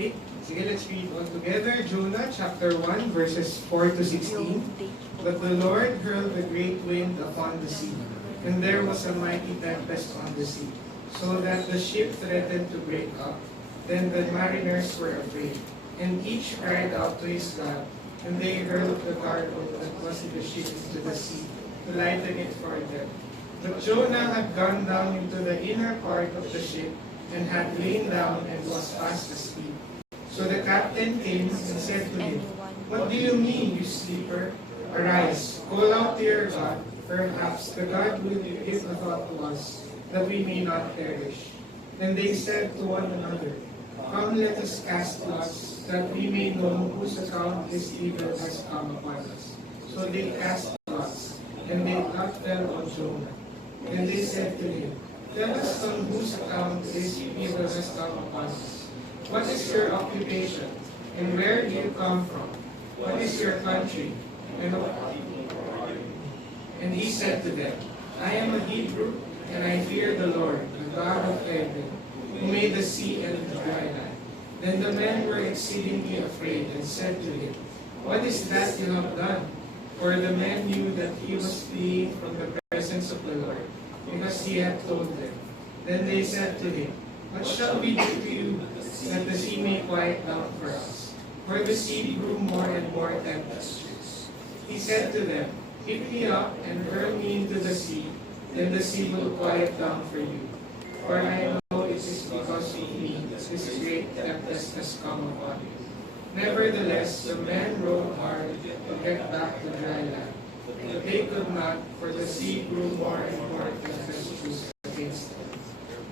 Okay, sige, let's read all together. Jonah chapter 1 verses 4 to 16. But the Lord hurled a great wind upon the sea, and there was a mighty tempest on the sea, so that the ship threatened to break up. Then the mariners were afraid, and each cried out to his God, and they hurled the cargo that was in the ship into the sea, to lighten it for them. But Jonah had gone down into the inner part of the ship, and had lain down and was fast asleep. So the captain came and said to him, What do you mean, you sleeper? Arise, call out to your God. Perhaps the God will give a thought to us, that we may not perish. Then they said to one another, Come, let us cast lots, that we may know whose account this evil has come upon us. So they cast lots, and they lot fell on Jonah. And they said to him, Tell us on whose account this evil has come upon us. What is your occupation, and where do you come from? What is your country? And he said to them, I am a Hebrew, and I fear the Lord, the God of heaven, who made the sea and the dry land. Then the men were exceedingly afraid, and said to him, What is that you have done? For the men knew that he was fleeing from the presence of the Lord, because he had told them. Then they said to him, What shall we do to you, that the sea may quiet down for us? For the sea grew more and more tempestuous. He said to them, Pick me up and hurl me into the sea, then the sea will quiet down for you. For I know it is because of me that this great tempest has come upon you. Nevertheless, the men rowed hard to get back to dry land. But they could not, for the sea grew more and more tempestuous against them.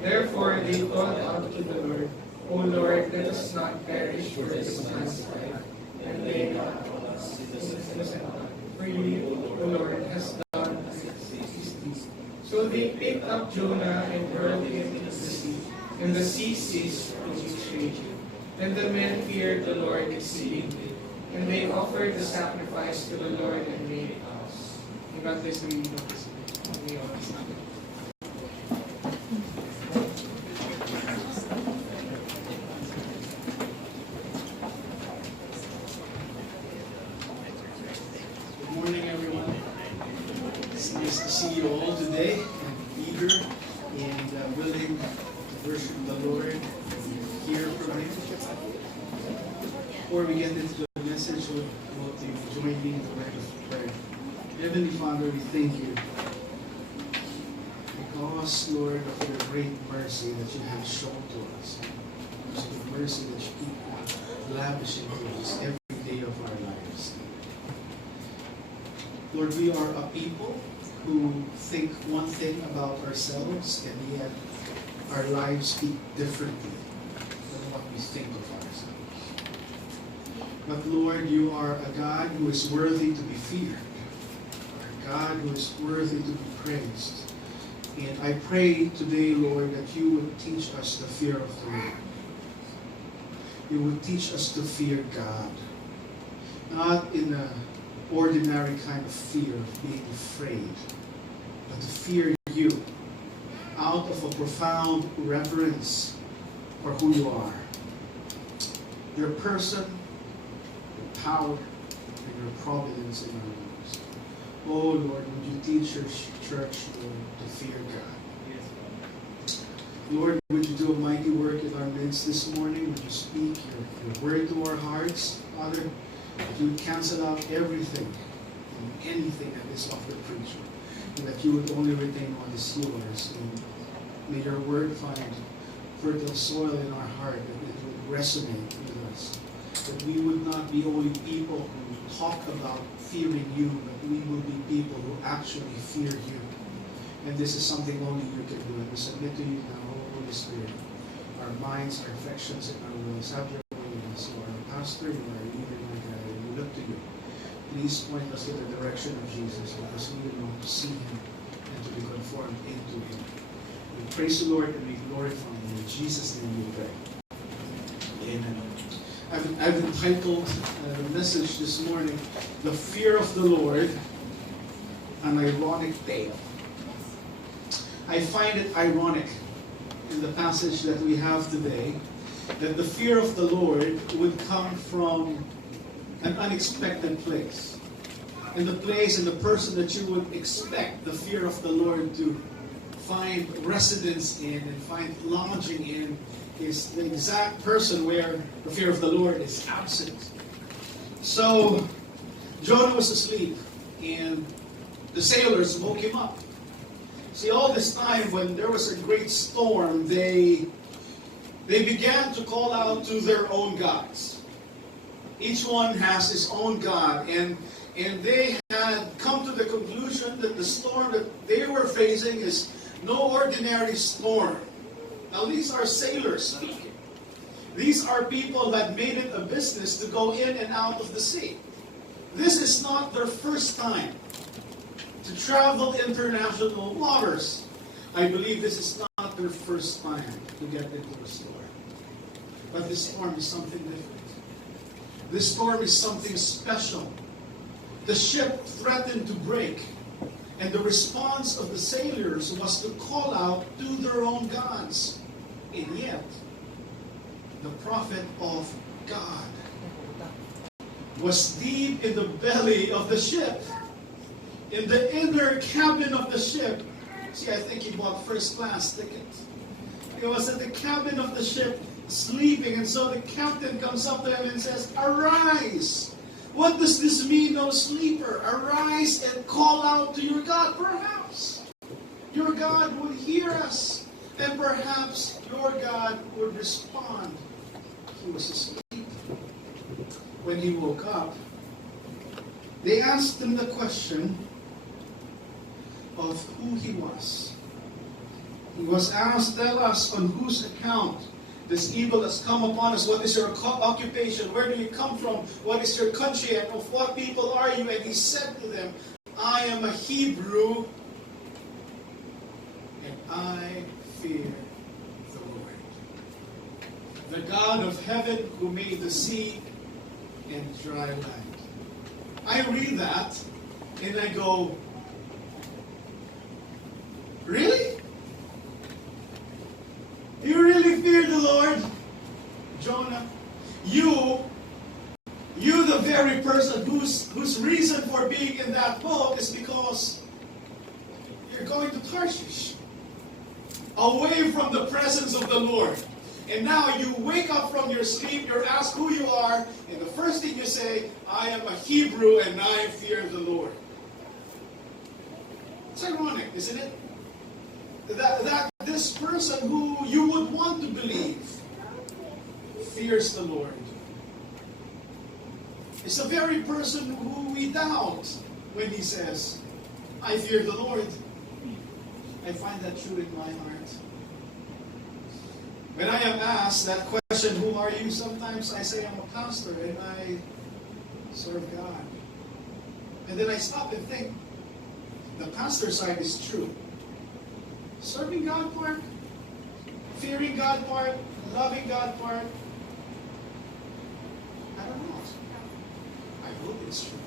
Therefore they called out to the Lord, O Lord, let us not perish for this man's life, and lay not on us this innocent blood. For you, O Lord, has done these deeds. So they picked up Jonah and hurled him into the sea, and the sea ceased from its raging. Then the men feared the Lord exceedingly, and they offered the sacrifice to the Lord and made vows. You got this reading of this. Good morning, everyone. It's nice to see you all today. I'm eager and willing to worship the Lord and hear from Him. Before we get into the message, I want to join me in the word of prayer. Heavenly Father, we thank you because, Lord, of your great mercy that you have shown to us. Because of the mercy that you keep lavishing to us every day of our lives. Lord, we are a people who think one thing about ourselves, and yet our lives speak differently than what we think of ourselves. But Lord, you are a God who is worthy to be feared, a God who is worthy to be praised. And I pray today, Lord, that you would teach us the fear of the Lord. You would teach us to fear God, not in a ordinary kind of fear of being afraid, but to fear you out of a profound reverence for who you are, your person, your power, and your providence in our lives. Oh Lord, would you teach your church, Lord, to fear God? Lord, would you do a mighty work in our midst this morning? Would you speak your word to our hearts, Father? That you would cancel out everything and anything that is of the preacher, and that you would only retain what is yours. And may your word find fertile soil in our heart, that it would resonate with us. That we would not be only people who talk about fearing you, but we would be people who actually fear you. And this is something only you can do. And we submit to you now, Holy Spirit, our minds, our affections, and our wills. Have your way in us. You are our pastor, you are our leader, my God, and we look to you. Please point us in the direction of Jesus, because we want to see him and to be conformed into him. We praise the Lord and we glorify him. In Jesus' name we pray. Amen. I've entitled the message this morning, The Fear of the Lord, An Ironic Tale. I find it ironic in the passage that we have today that the fear of the Lord would come from an unexpected place. And the place and the person that you would expect the fear of the Lord to find residence in and find lodging in is the exact person where the fear of the Lord is absent. So Jonah was asleep and the sailors woke him up. See, all this time when there was a great storm, they began to call out to their own gods. Each one has his own god, and they had come to the conclusion that the storm that they were facing is no ordinary storm. Now these are sailors speaking. These are people that made it a business to go in and out of the sea. This is not their first time to travel international waters. I believe this is not their first time to get into a storm. But this storm is something different. This storm is something special. The ship threatened to break, and the response of the sailors was to call out to their own gods. And yet, the prophet of God was deep in the belly of the ship, in the inner cabin of the ship. See, I think he bought first class ticket. He was at the cabin of the ship sleeping, and so the captain comes up to him and says, "Arise! What does this mean, O sleeper? Arise and call out to your God. Perhaps your God would hear us, and perhaps your God would respond." He was asleep. When he woke up, they asked him the question of who he was. He was asked, "Tell us on whose account this evil has come upon us. What is your occupation? Where do you come from? What is your country? And of what people are you?" And he said to them, "I am a Hebrew, and I fear the Lord, the God of heaven who made the sea and dry land." I read that and I go, really? You really fear the Lord, Jonah? You the very person whose reason for being in that boat is because you're going to Tarshish, away from the presence of the Lord. And now you wake up from your sleep, you're asked who you are, and the first thing you say, "I am a Hebrew and I fear the Lord." It's ironic, isn't it? That this person who you would want to believe fears the Lord is the very person who we doubt when he says, "I fear the Lord." I find that true in my heart. When I am asked that question, "Who are you?" sometimes I say, "I'm a pastor and I serve God." And then I stop and think, the pastor side is true. Serving God part, fearing God part, loving God part, I don't know. I hope it's true.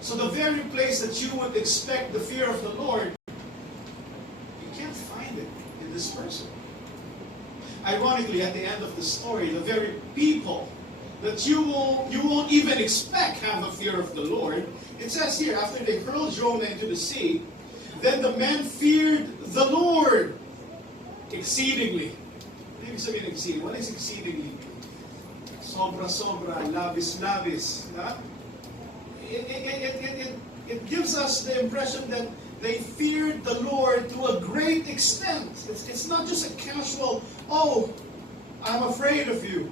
So the very place that you would expect the fear of the Lord, you can't find it in this person. Ironically, at the end of the story, the very people that you won't even expect have the fear of the Lord, it says here, after they hurled Jonah into the sea, then the men feared the Lord exceedingly. What is exceedingly? Sobra, labis. It gives us the impression that they feared the Lord to a great extent. It's not just a casual, "Oh, I'm afraid of you."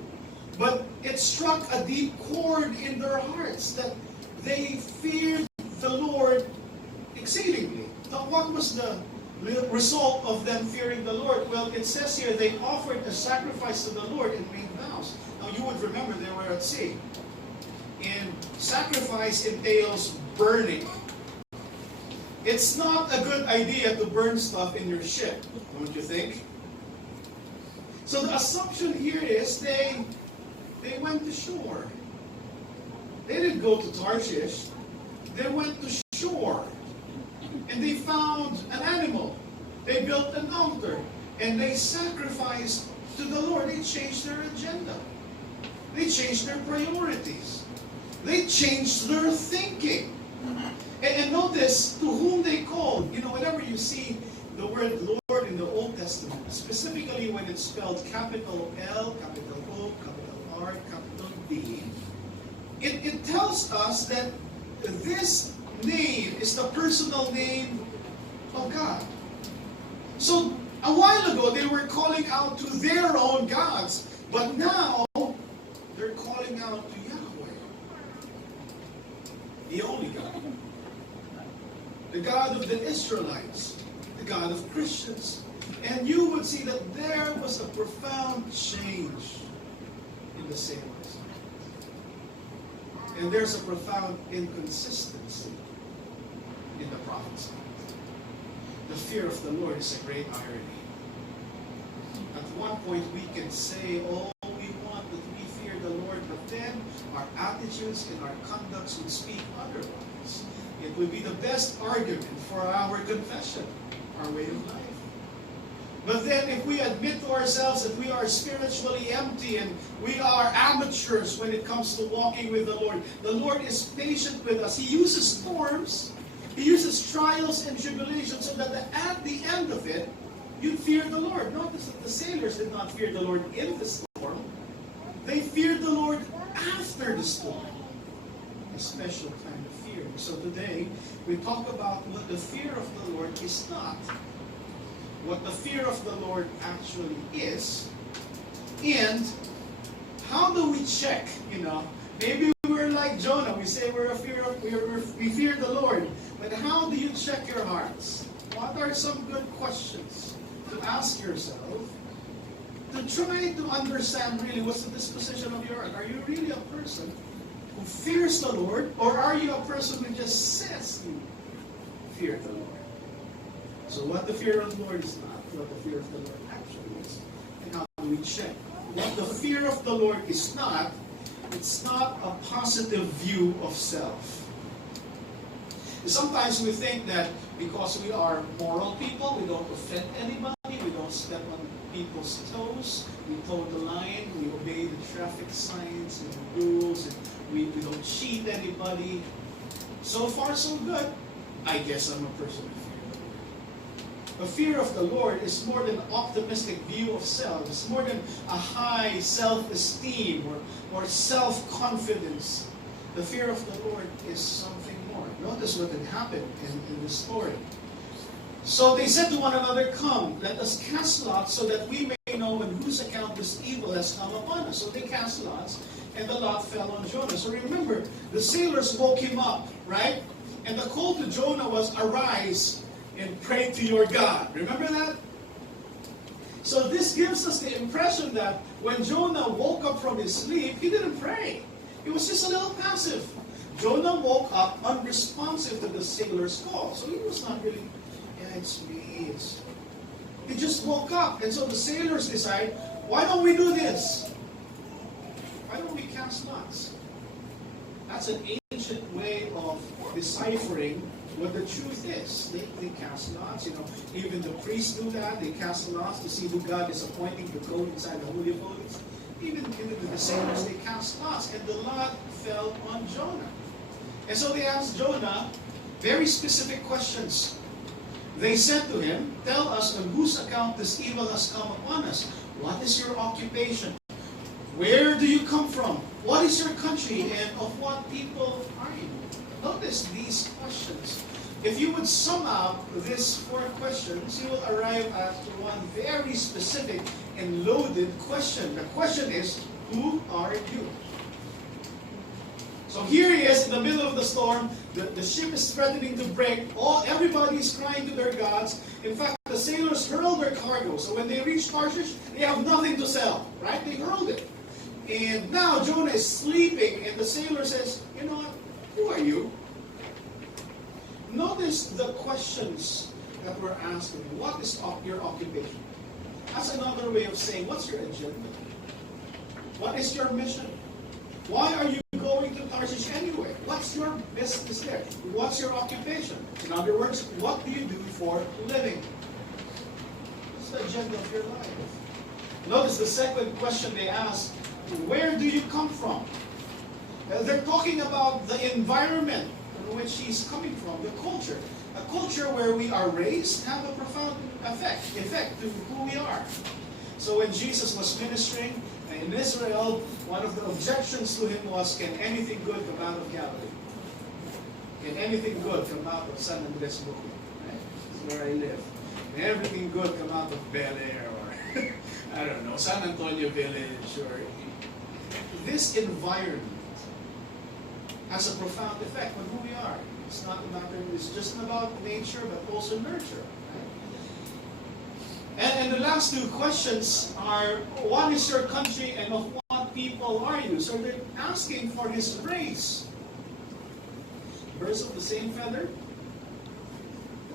But it struck a deep chord in their hearts that they feared the Lord exceedingly. Now, what was the result of them fearing the Lord? Well, it says here they offered a sacrifice to the Lord and made vows. Now, you would remember they were at sea. And sacrifice entails burning. It's not a good idea to burn stuff in your ship, don't you think? So the assumption here is they went to shore. They didn't go to Tarshish. They went to shore. And they found an animal. They built an altar. And they sacrificed to the Lord, they changed their agenda. They changed their priorities. They changed their thinking. And notice to whom they called. You know, whenever you see the word Lord in the Old Testament, specifically when it's spelled capital L, capital O, capital R, capital D, it tells us that this name is the personal name of God. So a while ago they were calling out to their own gods, but now they're calling out to Yahweh, the only God, the God of the Israelites, the God of Christians. And you would see that there was a profound change in the sailors. And there's a profound inconsistency in the prophets. The fear of the Lord is a great irony. At one point we can say, oh, we want that we fear the Lord, but then our attitudes and our conducts would speak otherwise. It would be the best argument for our confession, our way of life. But then if we admit to ourselves that we are spiritually empty and we are amateurs when it comes to walking with the Lord is patient with us. He uses storms, He uses trials and tribulations so that at the end of it, you fear the Lord. Notice that the sailors did not fear the Lord in the storm. They feared the Lord after the storm. A special kind of fear. So today, we talk about what the fear of the Lord is not. What the fear of the Lord actually is. And how do we check, maybe we're like Jonah. We say we fear the Lord. But how do you check your hearts? What are some good questions to ask yourself to try to understand really what's the disposition of your heart? Are you really a person who fears the Lord, or are you a person who just says you fear the Lord? So what the fear of the Lord is not, what the fear of the Lord actually is. And how do we check? What the fear of the Lord is not, it's not a positive view of self. Sometimes we think that because we are moral people, we don't offend anybody, we don't step on people's toes, we toe the line, we obey the traffic signs and the rules, and we don't cheat anybody. So far, so good. I guess I'm a person who fears the Lord. The fear of the Lord is more than an optimistic view of self. It's more than a high self-esteem or self-confidence. The fear of the Lord is something more. Notice what had happened in this story. So they said to one another, "Come, let us cast lots so that we may know on whose account this evil has come upon us." So they cast lots, and the lot fell on Jonah. So remember, the sailors woke him up, right? And the call to Jonah was, "Arise and pray to your God." Remember that? So this gives us the impression that when Jonah woke up from his sleep, he didn't pray. He was just a little passive. Jonah woke up unresponsive to the sailor's call. So he was not really, it's me. He just woke up. And so the sailors decide, why don't we do this? Why don't we cast lots? That's an ancient way of deciphering what the truth is. They cast lots. Even the priests do that. They cast lots to see who God is appointing to go inside the Holy of Holies. Even the sailors, they cast lots. And the lot fell on Jonah. And so they asked Jonah very specific questions. They said to him, "Tell us on whose account this evil has come upon us. What is your occupation? Where do you come from? What is your country? And of what people are you?" Notice these questions. If you would sum up these 4 questions, you will arrive at one very specific and loaded question. The question is, who are you? So here he is in the middle of the storm. The ship is threatening to break. Everybody is crying to their gods. In fact, the sailors hurled their cargo. So when they reach Tarshish, they have nothing to sell, right? They hurled it. And now Jonah is sleeping, and the sailor says, "You know what? Who are you?" Notice the questions that were asked. What is your occupation? That's another way of saying, what's your agenda? What is your mission? Why are you going to Tarshish anyway? What's your business there? What's your occupation? In other words, what do you do for a living? What's the agenda of your life? Notice the second question they ask, where do you come from? They're talking about the environment in which he's coming from, the culture. A culture where we are raised have a profound effect to who we are. So when Jesus was ministering in Israel, one of the objections to him was, can anything good come out of Galilee? Can anything good come out of San Andres Bukid? Right? This is where I live. Can everything good come out of Bel Air or, I don't know, San Antonio Village or... This environment has a profound effect on who we are. It's not a matter, it's just about nature, but also nurture. Right? And the last two questions are, what is your country and of what people are you? So they're asking for his race. Birds of the same feather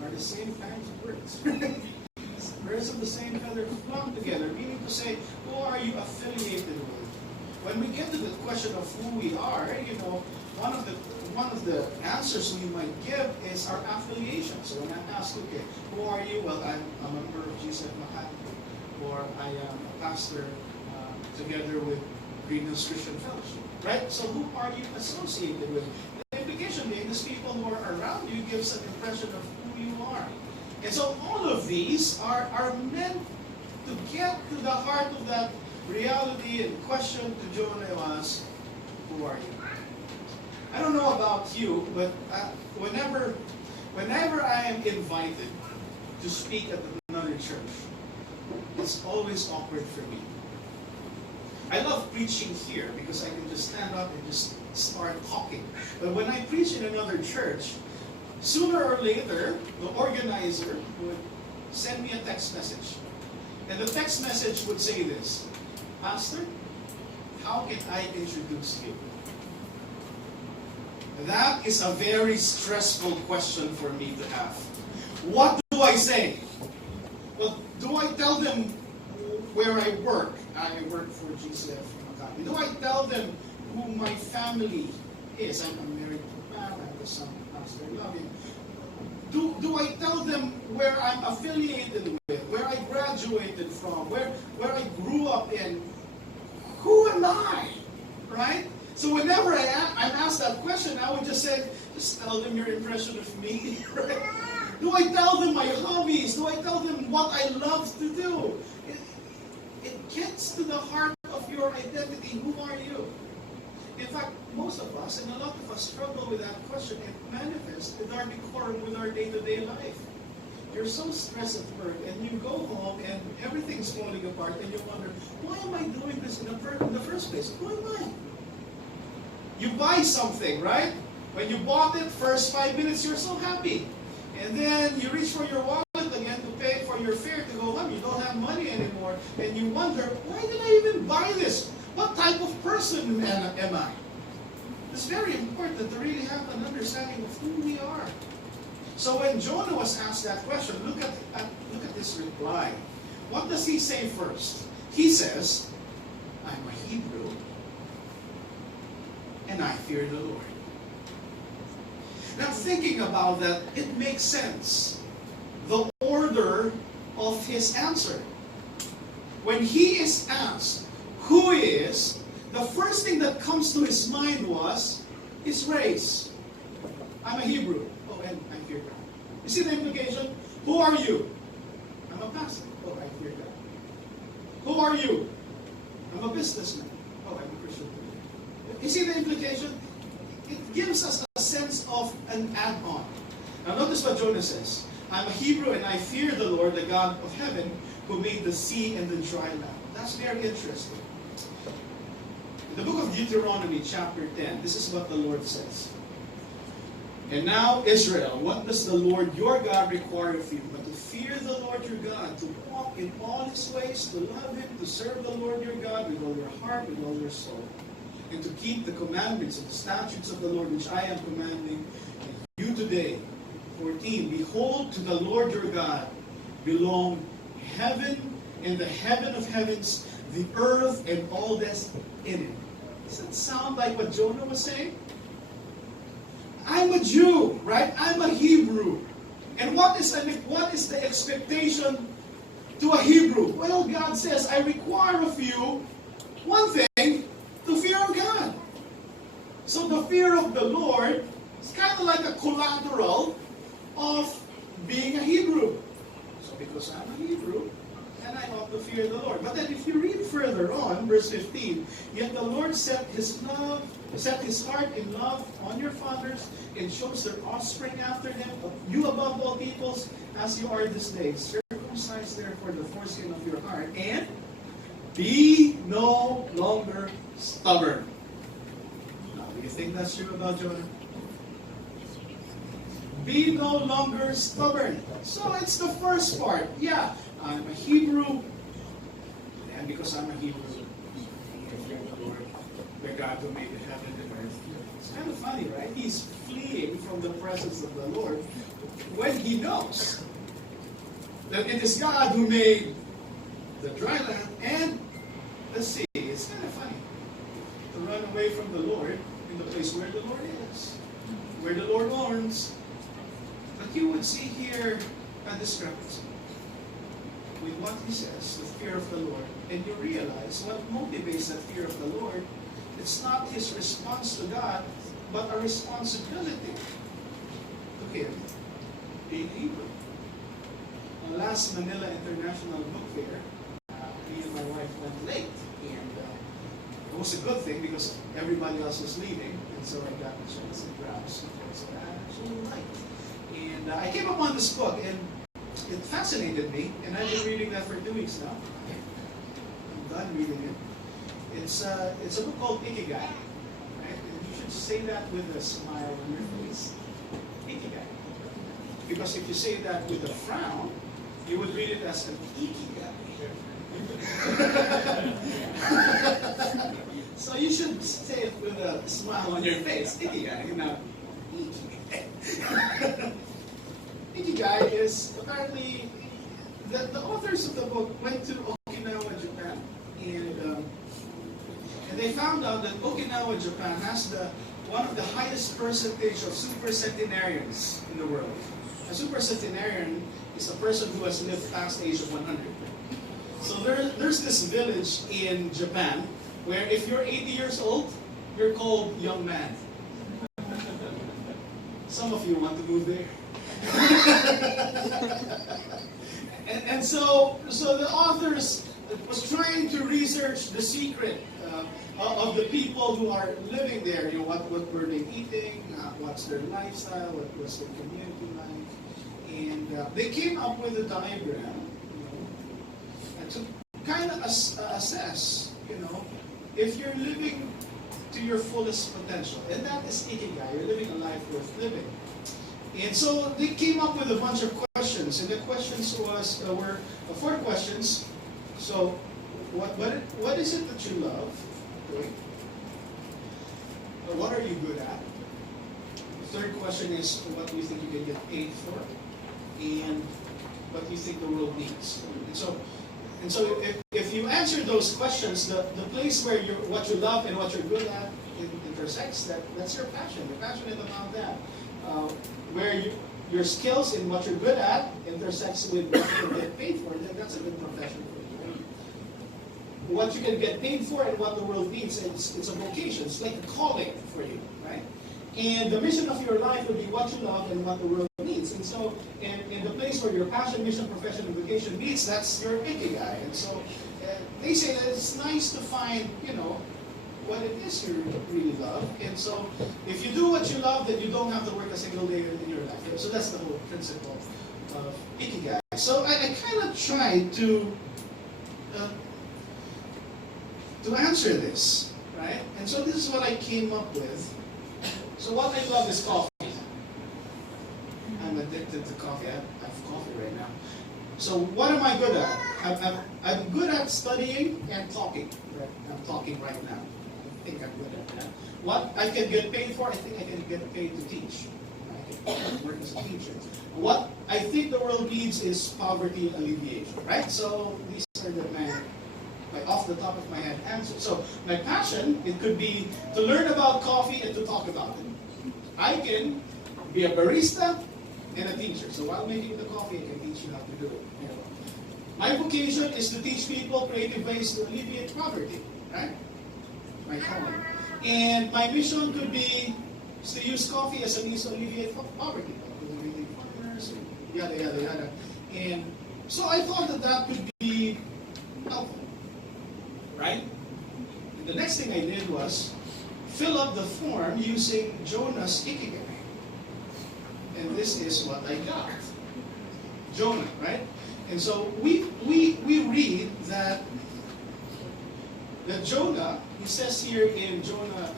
are the same kinds of birds. Birds of the same feather flock together, meaning to say, who are you affiliated with? When we get to the question of who we are, one of the answers we might give is our affiliation. So when I ask, okay, who are you? Well, I'm a member of GCF Makati, or I am a pastor together with Green Hills Christian Fellowship. Right? So who are you associated with? The implication being, these people who are around you gives an impression of who you are. And so all of these are meant to get to the heart of that reality and question to Jonah was, who are you? I don't know about you, but whenever I am invited to speak at another church, it's always awkward for me. I love preaching here because I can just stand up and just start talking. But when I preach in another church, sooner or later, the organizer would send me a text message. And the text message would say this, Pastor, how can I introduce you? That is a very stressful question for me to have. What do I say? Well, do I tell them where I work? I work for GCF Makati. Do I tell them who my family is? I'm married to a man, I have a son, Pastor Loving. Do I tell them where I'm affiliated with, where I graduated from, where I grew up in? Who am I? Right? So whenever I'm asked that question, I would just say, just tell them your impression of me. Right? Do I tell them my hobbies? Do I tell them what I love to do? It gets to the heart of your identity. Who are you? In fact, most of us, and a lot of us, struggle with that question. It manifests with our decorum, with our day-to-day life. You're so stressed at work, and you go home, and everything's falling apart, and you wonder, why am I doing this in the first place? Who am I? You buy something, right? When you bought it, first 5 minutes, you're so happy. And then you reach for your wallet again to pay for your fare to go home. You don't have money anymore. And you wonder, why did I even buy this? What type of person am I? It's very important to really have an understanding of who we are. So when Jonah was asked that question, look at this reply. What does he say first? He says, I'm a Hebrew, and I fear the Lord. Now thinking about that, it makes sense. The order of his answer. When he is asked who he is, the first thing that comes to his mind was his race. I'm a Hebrew. Oh, and I fear God. You see the implication? Who are you? I'm a pastor. Oh, I fear God. Who are you? I'm a businessman. Oh, I'm a Christian. You see the implication? It gives us a sense of an add-on. Now notice what Jonah says. I'm a Hebrew and I fear the Lord, the God of heaven, who made the sea and the dry land. That's very interesting. In the book of Deuteronomy, chapter 10, this is what the Lord says. And now, Israel, what does the Lord your God require of you? But to fear the Lord your God, to walk in all his ways, to love him, to serve the Lord your God with all your heart, with all your soul, and to keep the commandments and the statutes of the Lord which I am commanding you today. 14, behold, to the Lord your God belong heaven and the heaven of heavens, the earth and all that's in it. Does that sound like what Jonah was saying? I'm a Jew, right? I'm a Hebrew. And what is the expectation to a Hebrew? Well, God says, I require of you one thing, the fear of God. So the fear of the Lord is kind of like a collateral of being a Hebrew. So because I'm a Hebrew, and I ought to fear the Lord. But then if you read further on, verse 15, yet the Lord set his heart in love on your fathers, and chose their offspring after them, you above all peoples, as you are this day. Circumcise therefore the foreskin of your heart, and be no longer stubborn. Now, do you think that's true about Jonah? Be no longer stubborn. So it's the first part. Yeah, I'm a Hebrew, and because I'm a Hebrew, I fear the Lord, the God who made the heaven and earth. It's kind of funny, right? He's fleeing from the presence of the Lord when he knows that it is God who made the dry land and the sea. It's kind of funny to run away from the Lord in the place where the Lord is, where the Lord owns. But you would see here a discrepancy with what he says, the fear of the Lord, and you realize what motivates that fear of the Lord. It's not his response to God, but a responsibility to him being Hebrew. Last Manila International Book Fair, me and my wife went late, and it was a good thing because everybody else was leaving, and so I got a chance to browse books that I actually liked. And I came upon this book, and it fascinated me, and I've been reading that for 2 weeks now. I'm done reading it. It's a book called Ikigai, right? And you should say that with a smile on your face. Ikigai. Because if you say that with a frown, you would read it as an ikigai. So you should say it with a smile on your face. Ikigai, not ikigai. Ikigai is apparently the authors of the book went to Okinawa, Japan, and they found out that Okinawa, Japan has one of the highest percentage of supercentenarians in the world. A supercentenarian is a person who has lived past the age of 100. So there's this village in Japan where if you're 80 years old, you're called young man. Some of you want to move there. and so the authors was trying to research the secret of the people who are living there. You know, what were they eating? What's their lifestyle? What was their community like? And they came up with a diagram, and to kind of assess, if you're living to your fullest potential, and that is ikigai. You're living a life worth living. And so they came up with a bunch of questions, and the questions were 4 questions. So, what is it that you love doing? What are you good at? The third question is, what do you think you can get paid for? And what do you think the world needs? And so if you answer those questions, the place where what you love and what you're good at intersects, that's your passion. You're passionate about that. Where your skills in what you're good at intersects with what you can get paid for, then that's a good profession for you. What you can get paid for and what the world needs, it's a vocation. It's like a calling for you, right? And the mission of your life will be what you love and what the world needs. And so, in the place where your passion, mission, profession, and vocation meets, that's your ikigai. And so, they say that it's nice to find, what it is you really love. And so, if you do what you love, then you don't have to work a single day in your life. So that's the whole principle of ikigai. So I kind of tried to answer this, right? And so this is what I came up with. So what I love is coffee. I'm addicted to coffee. I have coffee right now. So what am I good at? I'm good at studying and talking. Right? I'm talking right now. I think I'm good at that. What I can get paid for, I think I can get paid to teach. I can work as a teacher. What I think the world needs is poverty alleviation, right? So these are my off the top of my head answers. So my passion, it could be to learn about coffee and to talk about it. I can be a barista and a teacher. So while making the coffee, I can teach you how to do it. My vocation is to teach people creative ways to alleviate poverty, right? My calling. And my mission could be to use coffee as a means to alleviate poverty. Alleviate farmers, yada, yada, yada. And so I thought that that could be helpful, right? And the next thing I did was fill up the form using Jonah's ikigai. And this is what I got. Jonah, right? And so we read that Jonah, he says here in Jonah,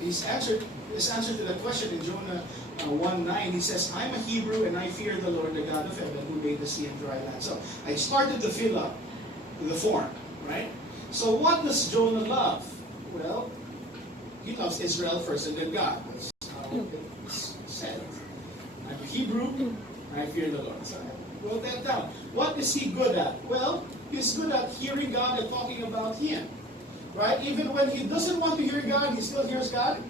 his answer to the question in Jonah 1:9, he says, I'm a Hebrew and I fear the Lord, the God of heaven, who made the sea and dry land. So I started to fill up the form, right? So what does Jonah love? Well, he loves Israel first and then God. That's how it's said. I'm a Hebrew, and I fear the Lord. So I wrote that down. What is he good at? Well, he's good at hearing God and talking about Him. Right? Even when he doesn't want to hear God, he still hears God.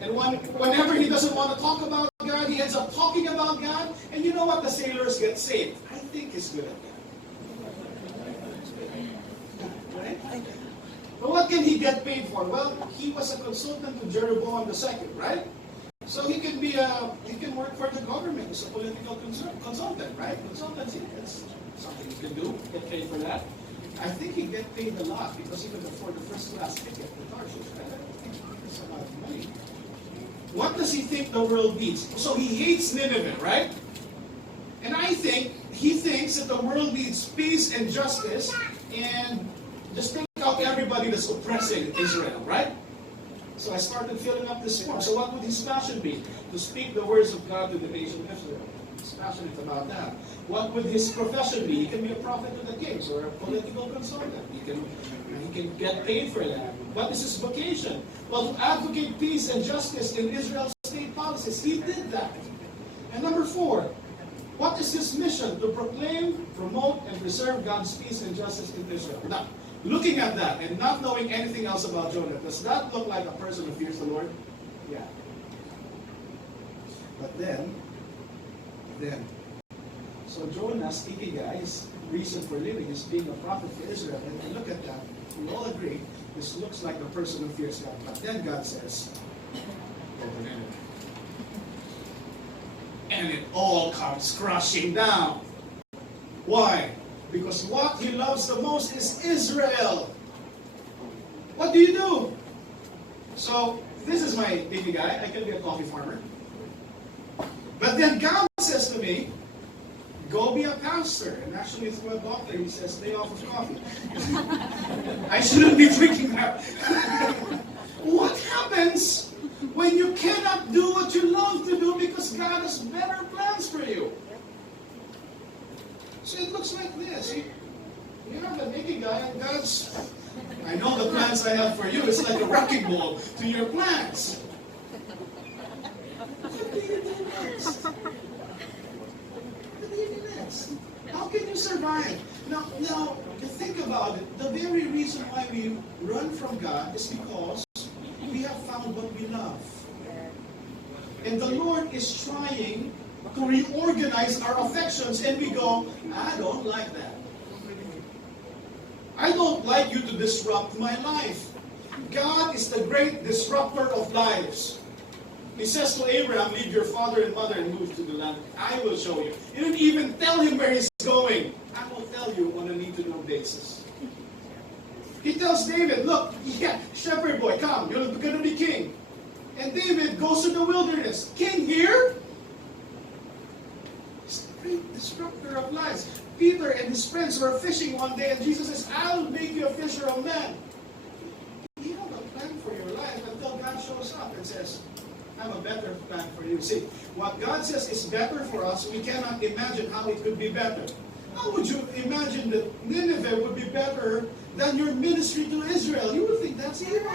And whenever he doesn't want to talk about God, he ends up talking about God. And you know what? The sailors get saved. I think he's good at that. Right? But what can he get paid for? Well, he was a consultant to Jeroboam II, right? So he can work for the government as a political consultant, right? Consultancy, that's something you can do, get paid for that. I think he get paid a lot because he could afford the first class ticket to Tarshish, right? I think that's a lot of money. What does he think the world needs? So he hates Nineveh, right? And I think he thinks that the world needs peace and justice and just take out everybody that's oppressing Israel, right? So I started filling up this form. So what would his passion be? To speak the words of God to the nation of Israel. He's passionate about that. What would his profession be? He can be a prophet to the kings or a political consultant. He can get paid for that. What is his vocation? Well, to advocate peace and justice in Israel's state policies. He did that. And number 4, what is his mission? To proclaim, promote, and preserve God's peace and justice in Israel. Now, looking at that and not knowing anything else about Jonah, does that look like a person who fears the Lord? Yeah. But then, so Jonah's ikigai, his reason for living, is being a prophet for Israel. And look at that. We all agree, this looks like a person who fears God. But then God says, and it all comes crashing down. Why? Because what he loves the most is Israel. What do you do? So, this is my ikigai. I can be a coffee farmer. But then God says to me, go be a pastor. And actually through a doctor, he says, stay off of coffee. I shouldn't be drinking that. What happens when you cannot do what you love to do because God has better plans for you? So it looks like this. You have an ikigai and God's, I know the plans I have for you. It's like a wrecking ball to your plans. What do you do next? What do you do next? How can you survive? Now, think about it. The very reason why we run from God is because we have found what we love. And the Lord is trying to reorganize our affections, and we go, I don't like that. I don't like you to disrupt my life. God is the great disruptor of lives. He says to Abraham, leave your father and mother and move to the land. I will show you. He didn't even tell him where he's going. I will tell you on a need-to-know basis. He tells David, look, shepherd boy, come, you're going to be king. And David goes to the wilderness. King here? He's the great disruptor of lives. Peter and his friends were fishing one day, and Jesus says, I'll make you a fisher of men. You have a plan for your life until God shows up and says, I have a better plan for you. See, what God says is better for us, we cannot imagine how it could be better. How would you imagine that Nineveh would be better than your ministry to Israel? You would think that's evil.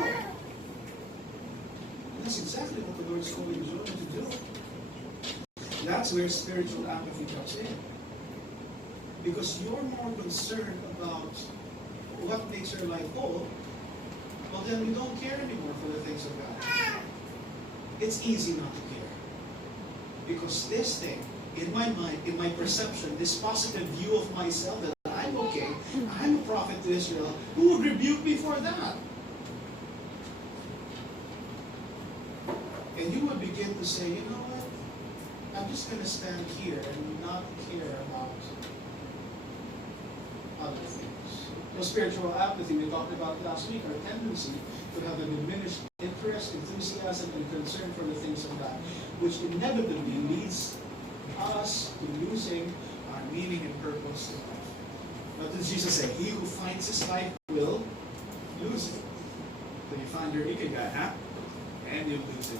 That's exactly what the Lord is calling Jonah to do. That's where spiritual apathy comes in. Because you're more concerned about what makes your life whole, well then we don't care anymore for the things of God. It's easy not to care. Because this thing, in my mind, in my perception, this positive view of myself that I'm I'm okay. I'm a prophet to Israel. Who would rebuke me for that? And you would begin to say, you know what? I'm just going to stand here and not care about other things. So spiritual apathy, we talked about last week, our tendency to have a diminished interest, enthusiasm, and concern for the things of God, which inevitably leads us to losing our meaning and purpose in life. What did Jesus say? He who finds his life will lose it. So you find your ikigai, huh? And you'll lose it.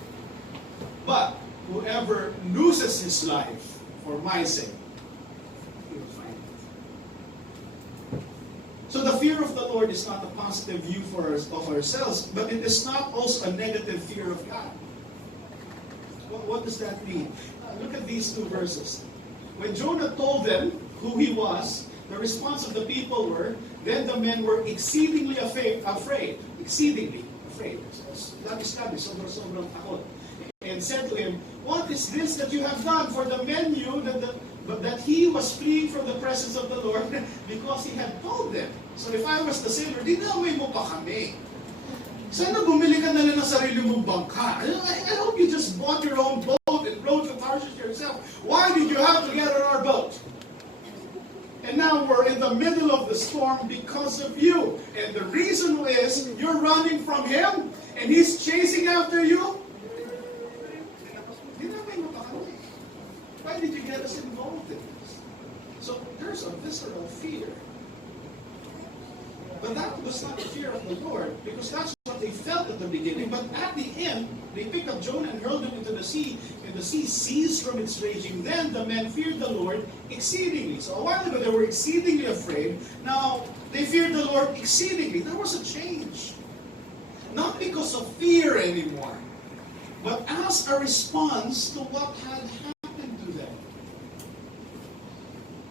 But whoever loses his life for my sake, he will find it. So the fear of the Lord is not a positive view of ourselves, but it is not also a negative fear of God. What does that mean? Look at these two verses. When Jonah told them who he was, the response of the people were, then the men were exceedingly afraid. Exceedingly afraid. Sobrang takot. And said to him, what is this that you have done? For the men knew that he was fleeing from the presence of the Lord because he had told them. So if I was the sailor, dinamay mo pa kami. Sana bumili ka na lang ng sarili mong bangka. I hope you just bought your own boat and rowed to Tarshish yourself. Why did you have to get on our boat? And now we're in the middle of the storm because of you. And the reason is you're running from him and he's chasing after you. Why did you get us involved in this? So there's a visceral fear. But that was not the fear of the Lord, because that's what they felt at the beginning. But at the end, they picked up Jonah and hurled him into the sea, and the sea ceased from its raging. Then the men feared the Lord exceedingly. So a while ago they were exceedingly afraid. Now they feared the Lord exceedingly. There was a change. Not because of fear anymore, but as a response to what had happened to them.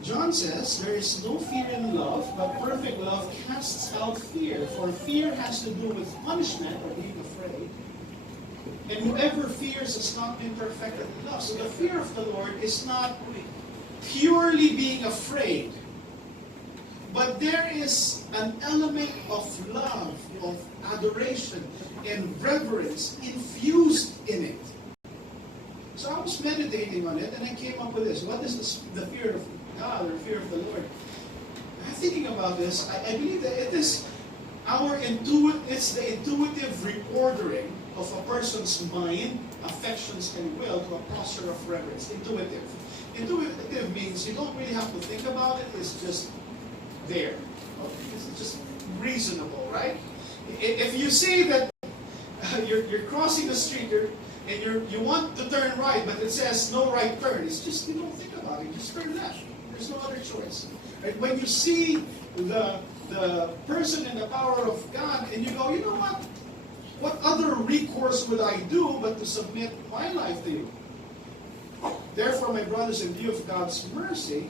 John says, there is no fear in love, but perfect love casts out fear. For fear has to do with punishment or being afraid. And whoever fears has not been perfected in love. So the fear of the Lord is not purely being afraid. But there is an element of love, of adoration, and reverence infused in it. So I was meditating on it, and I came up with this. What is the fear of God or fear of the Lord? I'm thinking about this. I believe that it is it's the intuitive reordering of a person's mind, affections, and will to a posture of reverence. Intuitive. Intuitive means you don't really have to think about it. It's just there. It's just reasonable, right? If you see that you're crossing the street and you want to turn right, but it says no right turn, it's just you don't think about it. You just turn left. There's no other choice. Right? When you see the person and the power of God, and you go, you know what? What other recourse would I do but to submit my life to you? Therefore, my brothers, in view of God's mercy,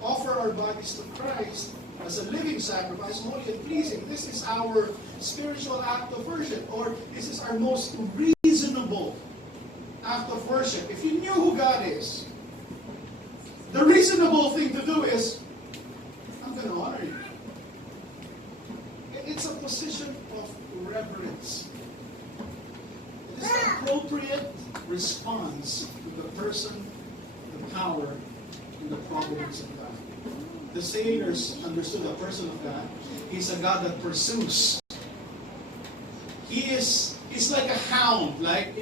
offer our bodies to Christ as a living sacrifice, holy and pleasing. This is our spiritual act of worship, or this is our most reasonable act of worship. If you knew who God is, the reasonable thing to do is, I'm going to honor you. It's a position of reverence. It is the appropriate response to the person, the power, and the providence of God. The sailors understood the person of God. He's a God that pursues. He's like a hound, like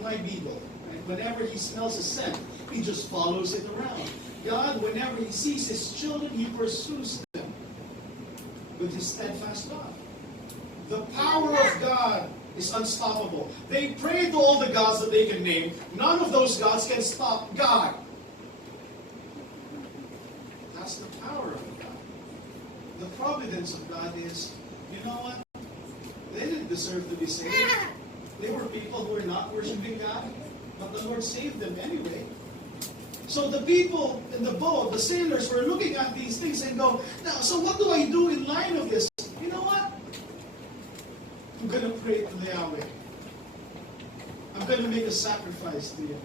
my beagle. Right? Whenever he smells a scent, he just follows it around. God, whenever he sees his children, he pursues them with his steadfast love. The power of God is unstoppable. They pray to all the gods that they can name. None of those gods can stop God. That's the power of God. The providence of God is, you know what? They didn't deserve to be saved. They were people who were not worshiping God, but the Lord saved them anyway. So the people in the boat, the sailors, were looking at these things and go, now, so what do I do in line of this? You know what? I'm going to pray to Yahweh. I'm going to make a sacrifice to you.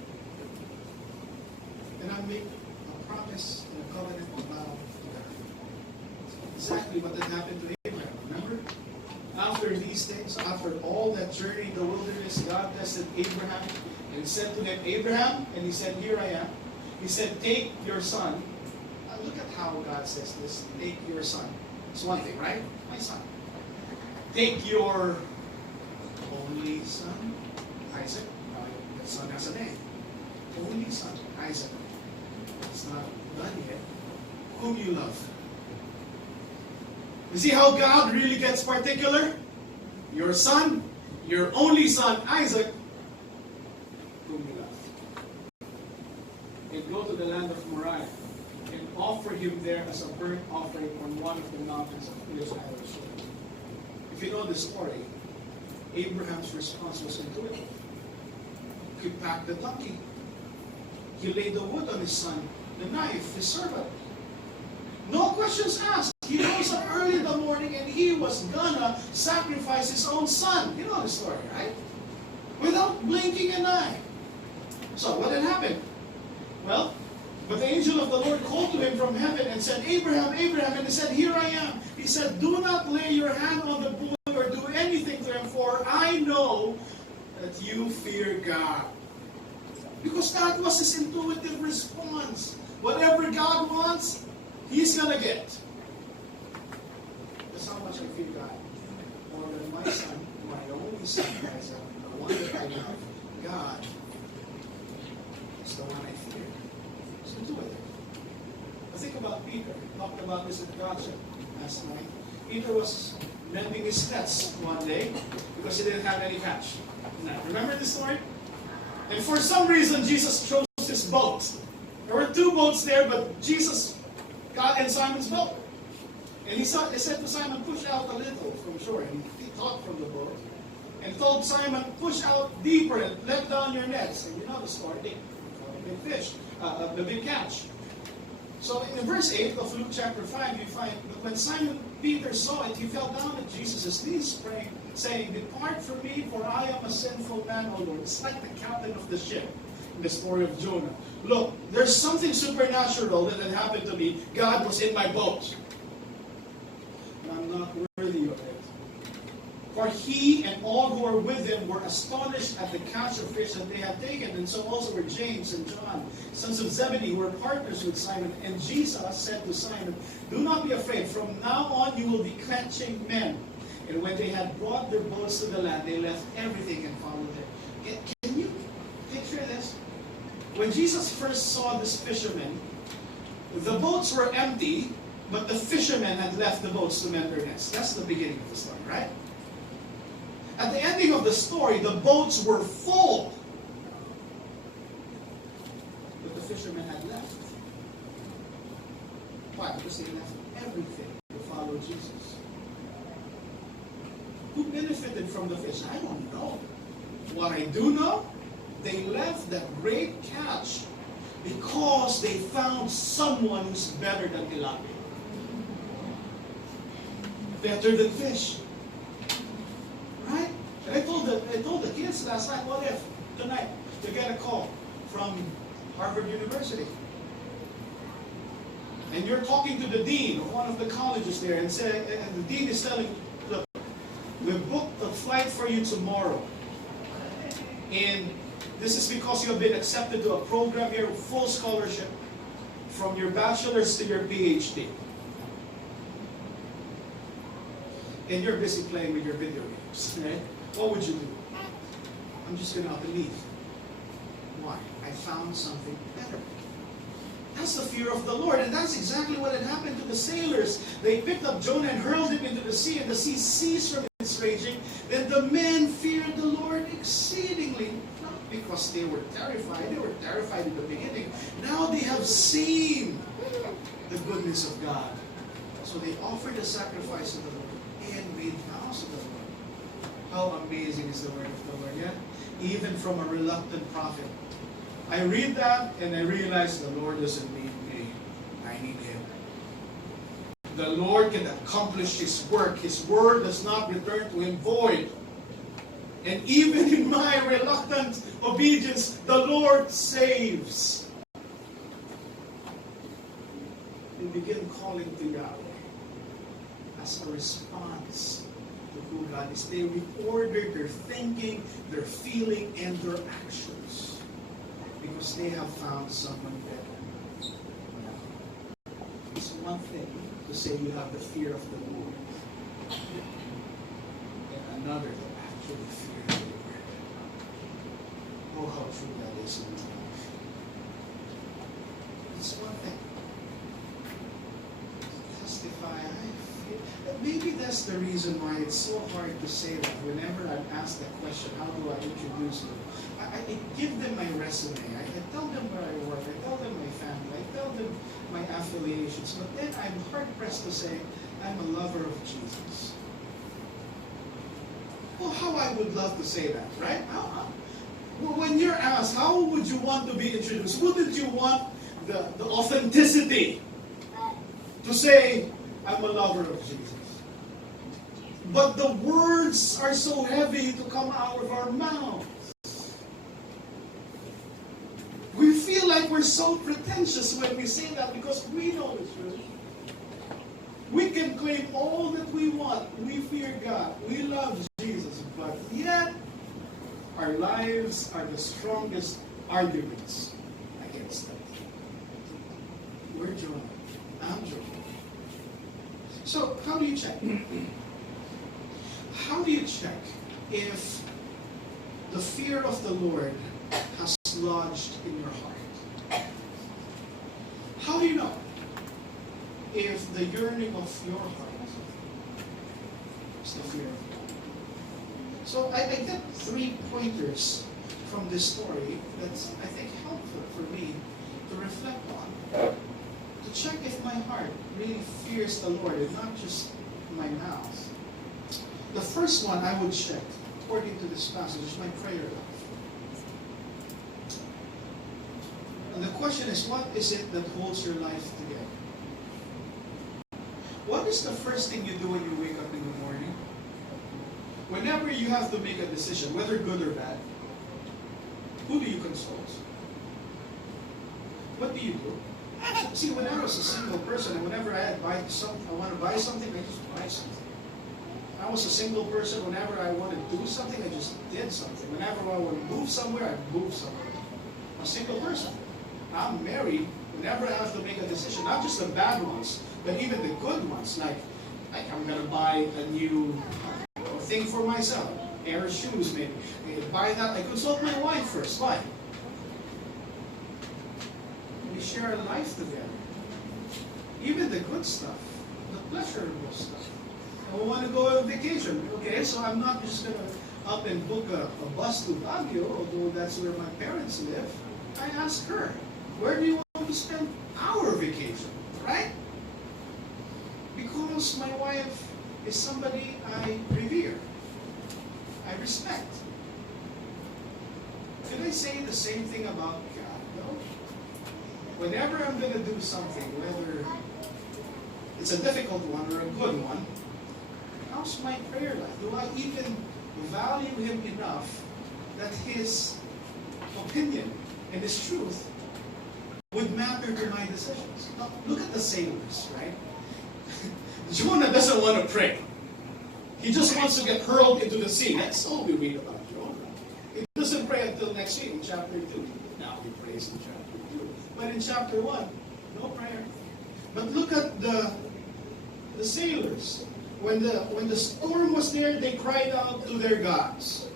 And I make a promise and a covenant of vow to God. exactly what had happened to Abraham. Remember? After these things, after all that journey in the wilderness, God tested Abraham and said to him, Abraham, and he said, here I am. He said, take your son. Look at how God says this. Take your son. It's one thing, right? My son. Take your only son, Isaac. That son has a name. Only son, Isaac. It's not done yet. Whom you love. You see how God really gets particular? Your son, your only son, Isaac, whom you love. And go to the land of Moriah and offer him there as a burnt offering on one of the mountains of Israel. If you know the story, Abraham's response was intuitive. He packed the donkey. He laid the wood on his son, the knife, his servant. No questions asked. He rose up early in the morning and he was gonna sacrifice his own son. You know the story, right? Without blinking an eye. So what had happened? Well, but the angel of the Lord called to him from heaven and said, Abraham, Abraham, and he said, here I am. He said, do not lay your hand on the boy or do anything to him, for I know that you fear God. Because that was his intuitive response. Whatever God wants, he's going to get. That's how much I fear God. More than my son, my only son, Isaac, the one that I love. God is the one I fear. It's intuitive. But think about Peter. We talked about this at Gotcha last night. Peter was mending his nets one day because he didn't have any catch. Now, remember this story? And for some reason, Jesus chose this boat. There were two boats there, but Jesus got in Simon's boat. And he said to Simon, push out a little from shore. And he taught from the boat. And told Simon, push out deeper and let down your nets. And you know the story. They caught a big fish, a big catch. So in verse 8 of Luke chapter 5, you find that when Simon Peter saw it, he fell down at Jesus' knees, praying, saying, depart from me, for I am a sinful man, O Lord. It's like the captain of the ship in the story of Jonah. Look, there's something supernatural that had happened to me. God was in my boat. And I'm not worthy of it. For he and all who were with him were astonished at the catch of fish that they had taken. And so also were James and John, sons of Zebedee, who were partners with Simon. And Jesus said to Simon, do not be afraid. From now on you will be catching men. And when they had brought their boats to the land, they left everything and followed him. Can you picture this? When Jesus first saw this fisherman, the boats were empty, but the fishermen had left the boats to mend their nets. That's the beginning of the story, right? At the ending of the story, the boats were full. But the fishermen had left. Why? Because they left everything to follow Jesus. Who benefited from the fish? I don't know. What I do know, they left that great catch because they found someone who's better than tilapia. Better than fish. Right? And I told the kids last night, what if tonight you get a call from Harvard University and you're talking to the dean of one of the colleges there and the dean is telling you, look, we booked a flight for you tomorrow, and this is because you have been accepted to a program here, full scholarship, from your bachelor's to your PhD. And you're busy playing with your video games, right? What would you do? I'm just going to have to leave. Why? I found something better. That's the fear of the Lord, and that's exactly what had happened to the sailors. They picked up Jonah and hurled him into the sea, and the sea ceased from its raging. Then the men feared the Lord exceedingly, not because they were terrified. They were terrified in the beginning. Now they have seen the goodness of God. So they offered a sacrifice to the Lord and made vows to the Lord. How amazing is the word of the Lord, yeah? Even from a reluctant prophet. I read that and I realize the Lord doesn't need me. I need Him. The Lord can accomplish His work. His word does not return to Him void. And even in my reluctant obedience, the Lord saves. You begin calling to Yahweh. as a response to who God is. They reorder their thinking, their feeling, and their actions because they have found someone better. It's one thing to say you have the fear of the Lord, and another to actually fear the Lord. Oh, how true that is in my life. It's one thing. Testify, maybe that's the reason why it's so hard to say that whenever I'm asked that question, how do I introduce you? I give them my resume, I tell them where I work, I tell them my family, I tell them my affiliations, but then I'm hard-pressed to say I'm a lover of Jesus. Well, how I would love to say that, right? Well, when you're asked, how would you want to be introduced? Wouldn't you want the authenticity to say, I'm a lover of Jesus? But the words are so heavy to come out of our mouths. We feel like we're so pretentious when we say that because we know the truth. We can claim all that we want. We fear God. We love Jesus. But yet, our lives are the strongest arguments against that. We're joining. I'm joining. So, how do you check? How do you check if the fear of the Lord has lodged in your heart? How do you know if the yearning of your heart is the fear of God? So I get 3 pointers from this story that's, I think, helpful for me to reflect on. To check if my heart really fears the Lord and not just my mouth. The first one I would check, according to this passage, is my prayer life. And the question is, what is it that holds your life together? What is the first thing you do when you wake up in the morning? Whenever you have to make a decision, whether good or bad, who do you consult? What do you do? See, when I was a single person, and whenever I want to buy something, I just buy something. I was a single person, whenever I want to do something, I just did something. Whenever I want to move somewhere, I moved somewhere. I'm a single person. I'm married. Whenever I have to make a decision, not just the bad ones, but even the good ones, like I'm going to buy a new thing for myself, a pair of shoes maybe. Buy that, I consult my wife first. Why? We share a life together. Even the good stuff, the pleasurable stuff. I want to go on vacation. Okay, so I'm not just going to up and book a bus to Baguio, although that's where my parents live. I ask her, where do you want to spend our vacation? Right? Because my wife is somebody I revere. I respect. Could I say the same thing about God? No. Whenever I'm going to do something, whether it's a difficult one or a good one, how's my prayer life? Do I even value Him enough that His opinion and His truth would matter to my decisions? Now, look at the sailors, right? Jonah doesn't want to pray. He just wants to get hurled into the sea. That's all we read about Jonah. He doesn't pray until next week in chapter 2. Now he prays in chapter 2. But in chapter 1, no prayer. But look at the sailors. When the storm was there, they cried out to their gods.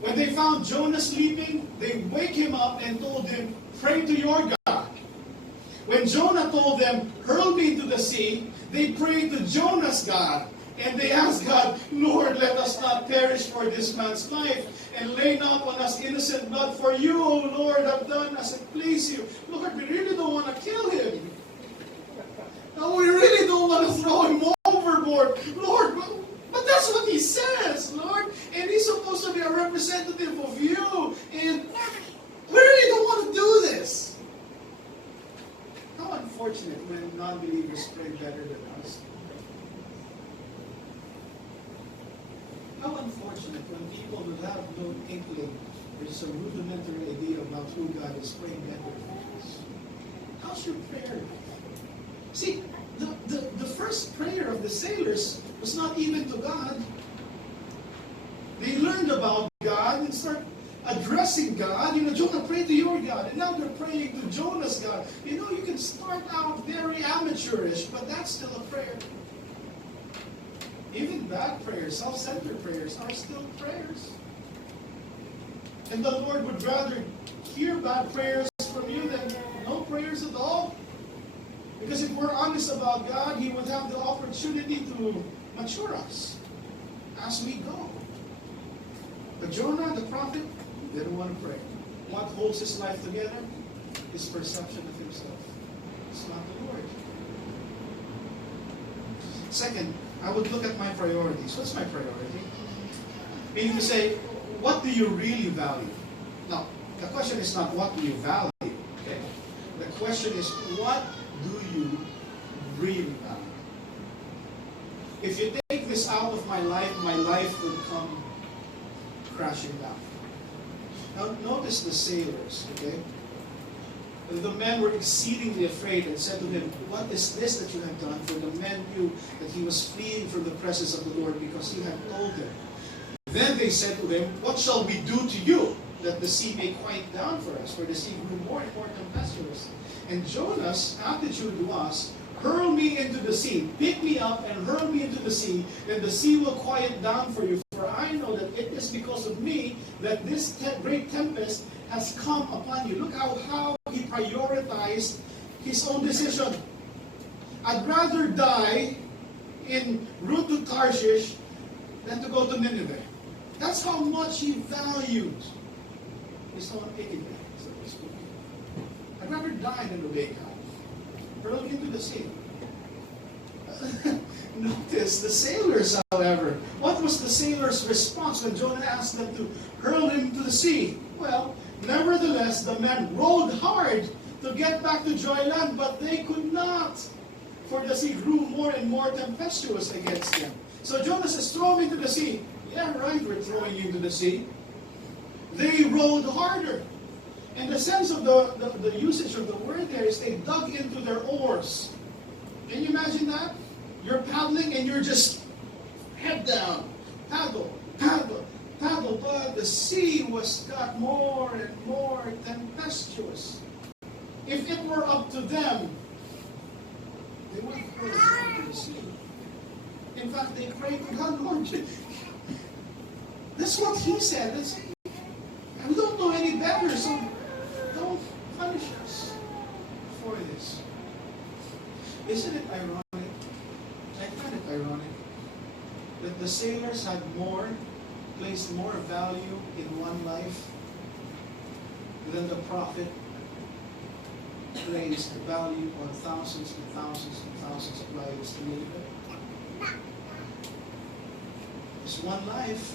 When they found Jonah sleeping, they wake him up and told him, pray to your God. When Jonah told them, hurl me into the sea, they prayed to Jonah's God. And they asked God, Lord, let us not perish for this man's life, and lay not on us innocent blood, for you, O Lord, have done as it please you. Lord, we really don't want to kill him. No, we really don't want to throw him overboard. Lord, but that's what he says, Lord. And he's supposed to be a representative of you. And we really don't want to do this. How unfortunate when non-believers pray better than us. How unfortunate when people who have no inkling, there's a rudimentary idea about who God is, praying better than us. How's your prayer life? See, the first first prayer of the sailors was not even to God. They learned about God and start addressing God. Jonah, pray to your God. And now they're praying to Jonah's God. You can start out very amateurish, but that's still a prayer. Even bad prayers, self-centered prayers, are still prayers. And the Lord would rather hear bad prayers from you than no prayers at all. Because if we're honest about God, He would have the opportunity to mature us as we go. But Jonah, the prophet, didn't want to pray. What holds his life together? His perception of himself. It's not the Lord. Second, I would look at my priorities. What's my priority? Meaning to say, what do you really value? Now, the question is not what do you value, okay? The question is, what do you really value? If you take this out of my life would come crashing down. Now, notice the sailors, okay? The men were exceedingly afraid and said to him, "What is this that you have done?" For the men knew that he was fleeing from the presence of the Lord because he had told them. Then they said to him, "What shall we do to you, that the sea may quiet down for us?" For the sea grew more and more tempestuous. And Jonah's attitude was, "Hurl me into the sea, pick me up and hurl me into the sea, then the sea will quiet down for you. For I know that it is because of me that this great tempest has come upon you." Look how he prioritized his own decision. I'd rather die en route to Tarshish than to go to Nineveh. That's how much he valued his own piggyback, so to speak. I'd rather die than obey God. Hurl me into the sea. Notice the sailors, however. What was the sailors' response when Jonah asked them to hurl him to the sea? Well, nevertheless, the men rowed hard to get back to dry land, but they could not, for the sea grew more and more tempestuous against them. So Jonah says, "Throw me into the sea." Yeah, right, we're throwing you into the sea. They rowed harder. And the sense of the usage of the word there is they dug into their oars. Can you imagine that? You're paddling and you're just head down. Paddle, paddle, paddle. But the sea got more and more tempestuous. If it were up to them, they would have gone to the sea. In fact, they prayed to God, "Lord, that's what He said. We don't know any better, so don't punish us for this." Isn't it ironic? I find it ironic that the sailors had placed more value in one life than the prophet placed value on thousands and thousands and thousands of lives to live. It's one life.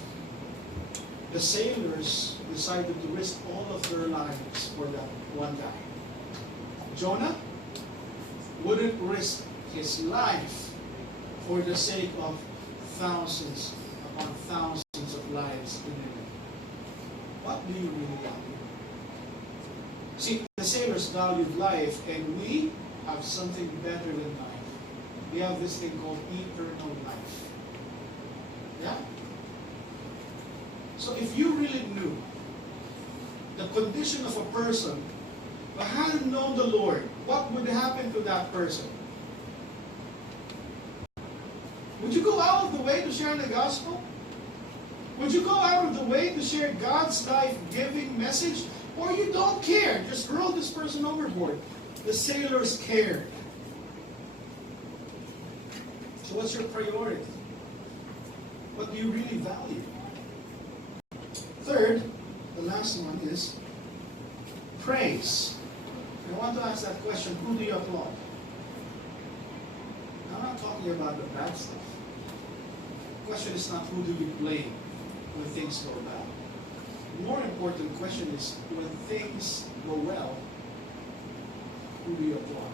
The sailors decided to risk all of their lives for that one guy. Jonah wouldn't risk his life for the sake of thousands upon thousands of lives in Nineveh. What do you really value? See, the sailors valued life, and we have something better than life. We have this thing called eternal life. Yeah? So if you really knew the condition of a person but hadn't known the Lord, what would happen to that person? Would you go out of the way to share the gospel? Would you go out of the way to share God's life-giving message? Or you don't care, just hurl this person overboard. The sailors cared. So what's your priority? What do you really value? Third, the last one is praise. I want to ask that question, who do you applaud? I'm not talking about the bad stuff. The question is not who do you blame when things go bad. The more important question is when things go well, who do you applaud?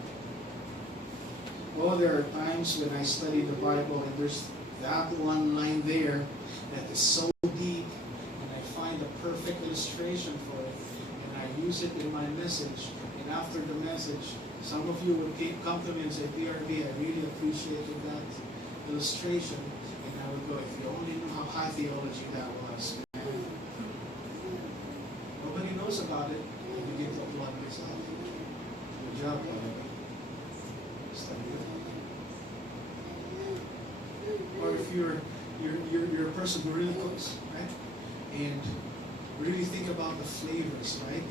Oh, there are times when I study the Bible and there's that one line there that is so deep, and I find a perfect illustration for it, and I use it in my message, and after the message, some of you would come to me and say, DRB, I really appreciated that illustration. And I would go, if you only knew how high theology that was. Nobody knows about it. And you get to applaud myself. Good job, brother. Study it. Or if you're a person who really cooks, right? And really think about the flavors, right?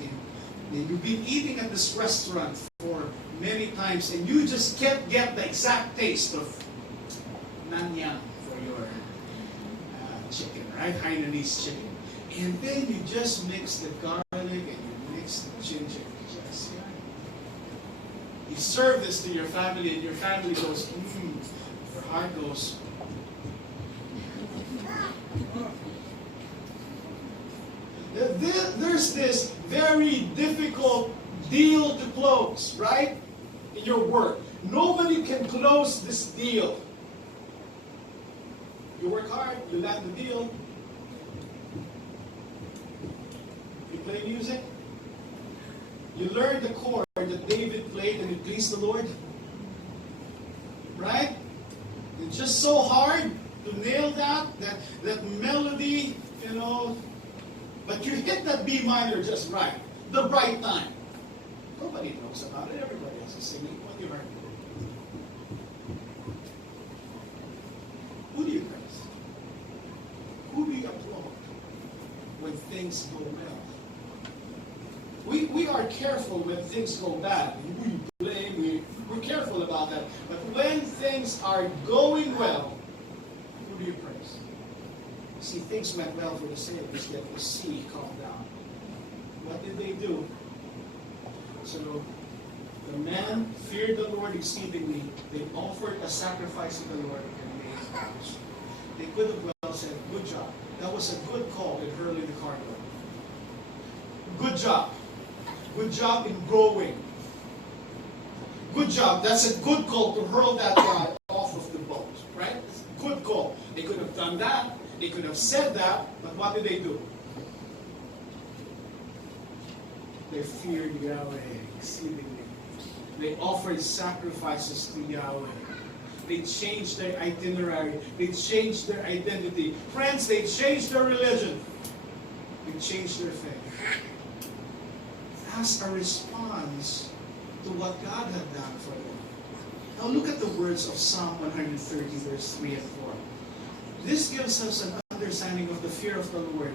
And you've been eating at this restaurant for many times and you just can't get the exact taste of nanyang for your chicken, right? Hainanese chicken. And then you just mix the garlic and you mix the ginger. Just, you serve this to your family and your family goes, your heart goes, there's this very difficult deal to close, right? In your work. Nobody can close this deal. You work hard, you land the deal. You play music. You learn the chord that David played and it pleased the Lord. Right? It's just so hard to nail that melody, but you hit that B minor just right, the right time. Nobody knows about it. Everybody else is singing. What do you learn? Who do you praise? Who do you applaud when things go well? We are careful when things go bad. We blame. We're careful about that. But when things are going well, who do you praise? See, things went well for the sailors, yet the sea calmed down. What did they do? So the man feared the Lord exceedingly. They offered a sacrifice to the Lord and made vows. They could have well said, good job. That was a good call in hurling the cargo. Good job. Good job in growing. Good job. That's a good call to hurl that guy off of the boat. Right? Good call. They could have done that. They could have said that, but what did they do? They feared Yahweh exceedingly. They offered sacrifices to Yahweh. They changed their itinerary. They changed their identity. Friends, they changed their religion. They changed their faith. As a response to what God had done for them. Now look at the words of Psalm 130, verse 3 and 4. This gives us an understanding of the fear of the Lord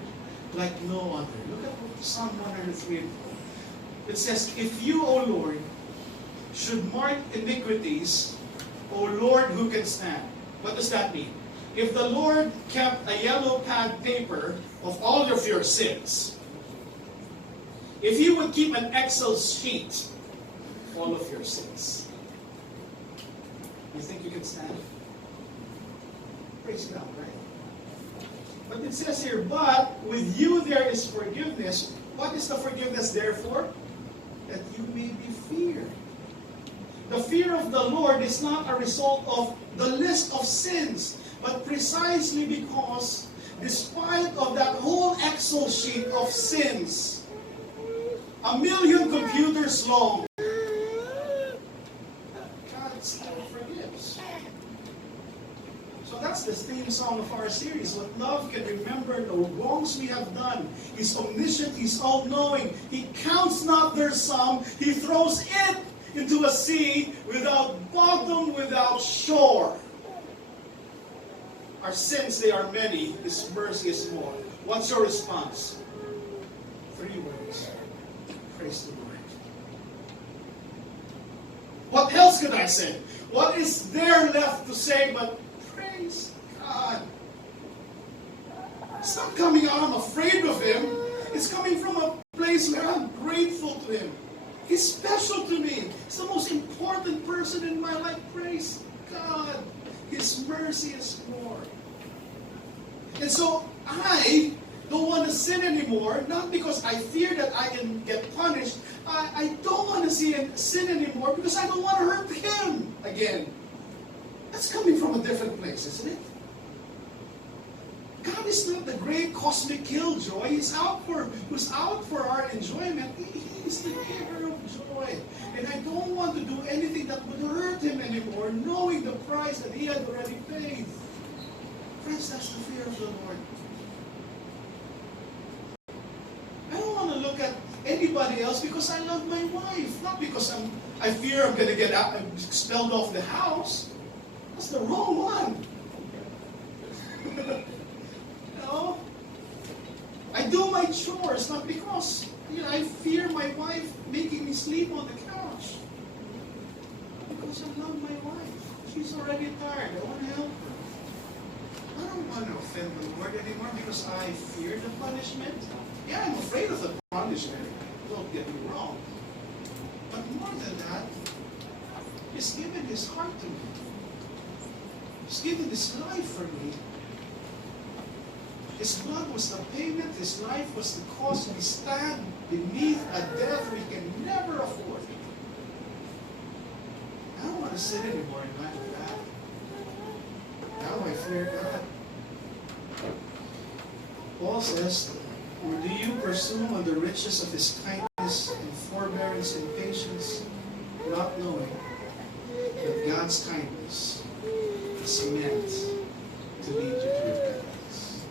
like no other. Look at Psalm 103 and 4. It says, if you, O Lord, should mark iniquities, O Lord, who can stand? What does that mean? If the Lord kept a yellow pad paper of all of your sins, if He would keep an Excel sheet of all of your sins, you think you can stand? Praise God, right? But it says here, but with you there is forgiveness. What is the forgiveness there for? That you may be feared. The fear of the Lord is not a result of the list of sins, but precisely because despite of that whole Excel sheet of sins, 1,000,000 computers long, God still forgives. So that's the theme song of our series. What love can remember the wrongs we have done. He's omniscient, He's all-knowing. He counts not their sum. He throws it into a sea without bottom, without shore. Our sins, they are many. His mercy is more. What's your response? 3 words. Praise the Lord. What else could I say? What is there left to say but praise God? It's not coming out, I'm afraid of Him. It's coming from a place where I'm grateful to Him. He's special to me. He's the most important person in my life. Praise God. His mercy is more. And so I don't want to sin anymore, not because I fear that I can get punished. I don't want to sin anymore because I don't want to hurt Him again. That's coming from a different place, isn't it? God is not the great cosmic killjoy. Who's out for our enjoyment. He's the giver of joy. And I don't want to do anything that would hurt him anymore, knowing the price that he had already paid. Friends, that's the fear of the Lord. I don't want to look at anybody else because I love my wife, not because I fear I'm going to get expelled off the house. That's the wrong one. No. I do my chores not because I fear my wife making me sleep on the couch. Because I love my wife. She's already tired. I want to help her. I don't want to offend the Lord anymore because I fear the punishment. Yeah, I'm afraid of the punishment. Don't get me wrong. But more than that, He's given His heart to me. He's given His life for me. His blood was the payment. His life was the cost. We stand beneath a death we can never afford. I don't want to sin anymore in light of that. Now I fear God. Paul says, or do you pursue on the riches of His kindness and forbearance and patience, not knowing that God's kindness is meant to lead you to repentance?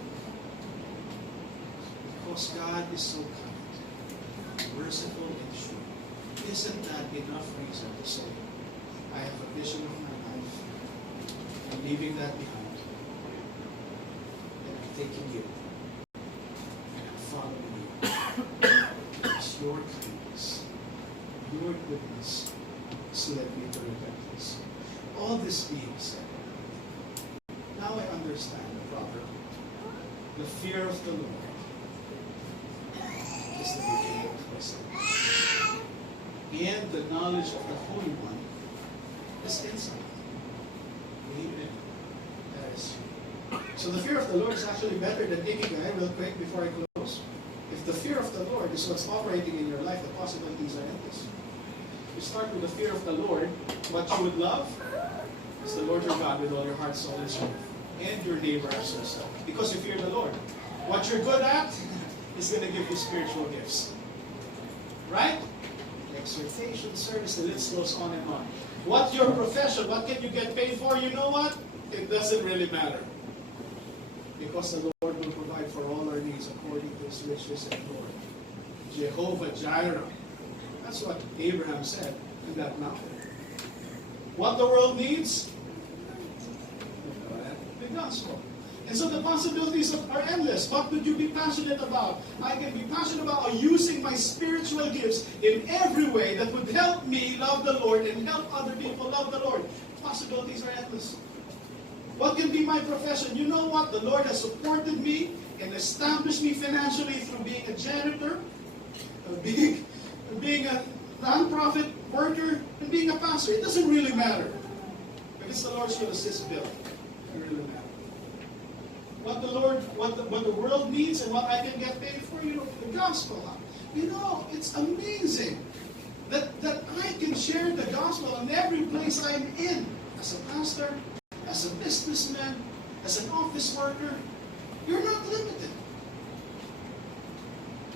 Because God is so kind, merciful, and true. Isn't that enough reason to say, I have a vision of my life, I'm leaving that behind, and I'm taking you, and I'm following you. It's your kindness, your goodness, so led me to repentance. All this being said, now I understand the proverb. The fear of the Lord is the beginning of wisdom. And the knowledge of the Holy One is insight. Believe it. That is true. So the fear of the Lord is actually better than Ikigai, real quick before I close. If the fear of the Lord is what's operating in your life, the possibilities are endless. You start with the fear of the Lord. What you would love is the Lord your God with all your heart, soul, and strength. And your neighbor as yourself. Because you fear the Lord. What you're good at is going to give you spiritual gifts. Right? Exhortation, service, the list goes on and on. What's your profession? What can you get paid for? You know what? It doesn't really matter. Because the Lord will provide for all our needs according to His riches and glory. Jehovah Jireh. That's what Abraham said in that mountain. What the world needs? The gospel. And so the possibilities are endless. What could you be passionate about? I can be passionate about using my spiritual gifts in every way that would help me love the Lord and help other people love the Lord. Possibilities are endless. What can be my profession? You know what? The Lord has supported me and established me financially through being a janitor, being a non-profit worker, and being a pastor. It doesn't really matter. If it's the Lord's will assist bill, it really matters. What the world needs and what I can get paid for, the gospel. It's amazing that I can share the gospel in every place I'm in. As a pastor, as a businessman, as an office worker, you're not limited.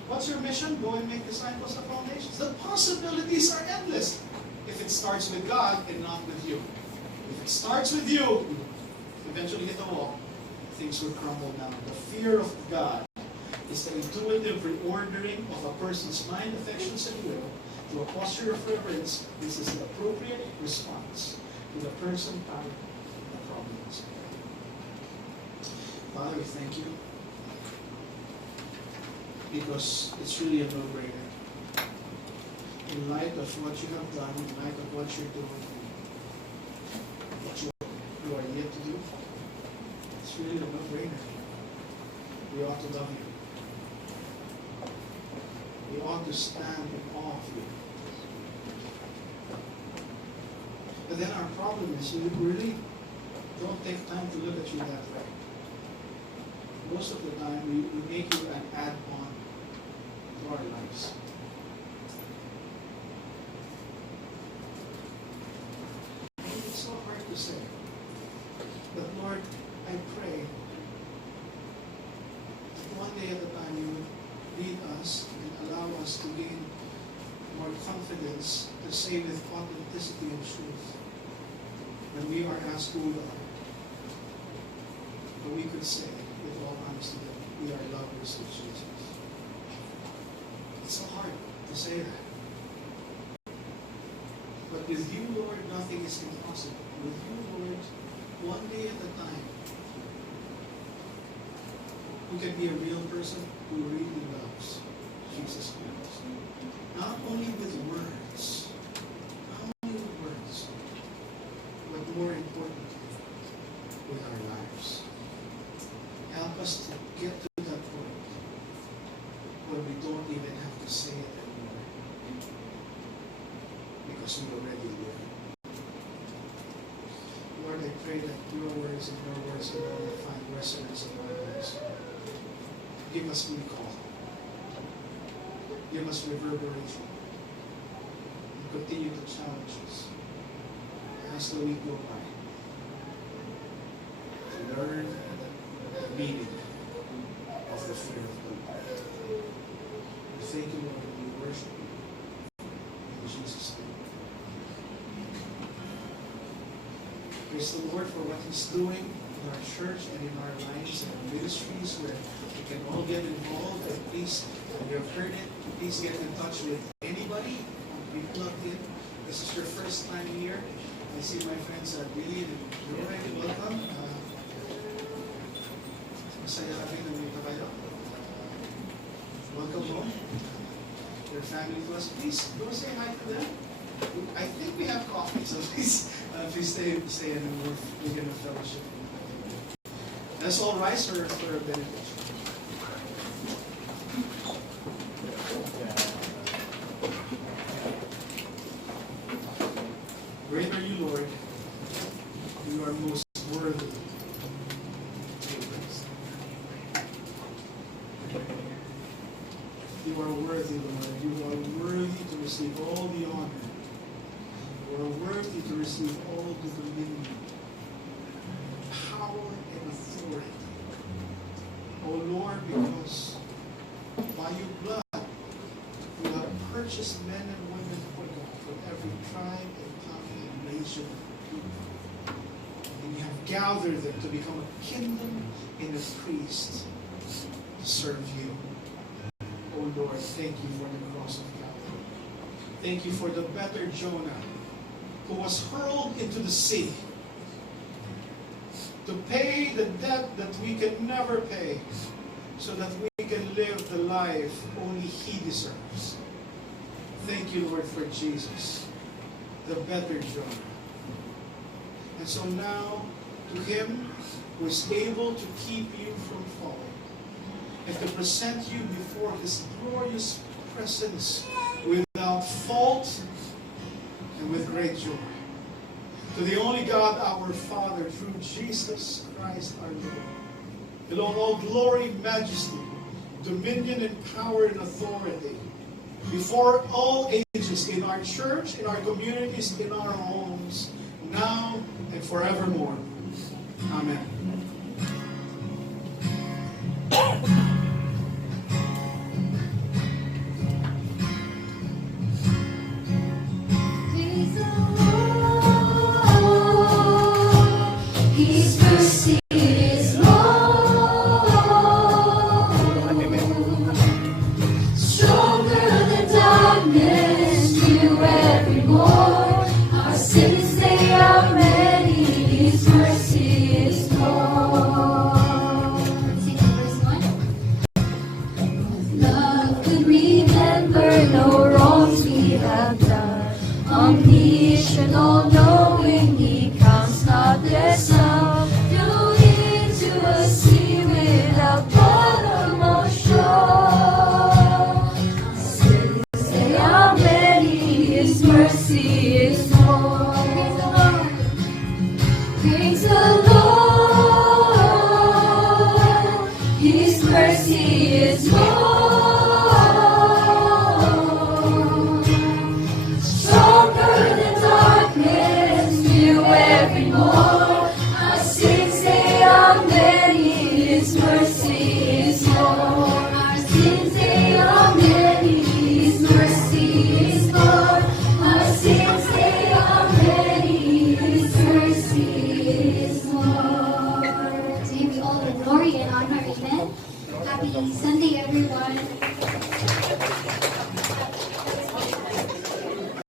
What's your mission? Go and make disciples of all nations. The possibilities are endless if it starts with God and not with you. If it starts with you, eventually hit the wall. Things will crumble down. The fear of God is the intuitive reordering of a person's mind, affections, and will to a posture of reverence. This is the appropriate response to the person, power, and the problems. Father, we thank you because it's really a no-brainer. In light of what you have done, in light of what you're doing, what you are yet to do, it's really a no-brainer. We ought to love you. We ought to stand in awe of you. But then our problem is we really don't take time to look at you that way. Most of the time we make you an add-on to our lives. It's so hard to say. But Lord, I pray that one day at a time you would lead us and allow us to gain more confidence to say with authenticity and truth when we are asked who we are. But we could say with all honesty that we are lovers of Jesus. It's so hard to say that. But with you, Lord, nothing is impossible. With you, Lord, one day at a time, who can be a real person who really loves Jesus Christ. Not only with words, but more importantly, with our lives. Help us to get to that point where we don't even have to say it anymore, because we already live it. Lord, I pray that your words and your words alone find resonance in our lives. Give us recall. Give us reverberation. And continue to challenge us as the week go by to learn the meaning of the fear of the Lord. We thank you, Lord, and we worship you. In Jesus' name. Praise the Lord for what He's doing in our church and in our lives and our ministries where we can all get involved. And please, if you have heard it, please get in touch with anybody. Be plugged in. This is your first time here. I see my friends Billy and Joy. Welcome. Masaya kami na nandito kayo. Welcome home. Your family to us. Please, go say hi to them. I think we have coffee, so please stay and we're going to fellowship. Let's all rise for a benediction. Great are you, Lord. You are most worthy. You are worthy, Lord. You are worthy to receive all the honor. You are worthy to receive all the dominion, power, and authority. O Lord, because by your blood you have purchased men and women for God from every tribe and tongue and nation and people. And you have gathered them to become a kingdom and a priest to serve you. O Lord, thank you for the cross of Calvary. Thank you for the better Jonah who was hurled into the sea to pay the debt that we can never pay so that we can live the life only He deserves. Thank you, Lord, for Jesus, the better Jonah. And so now, to Him who is able to keep you from falling and to present you before His glorious presence without fault and with great joy. To the only God, our Father, through Jesus Christ our Lord, belong all glory, majesty, dominion, and power and authority before all ages, in our church, in our communities, in our homes, now and forevermore. Amen. His mercy is Happy Sunday, everyone.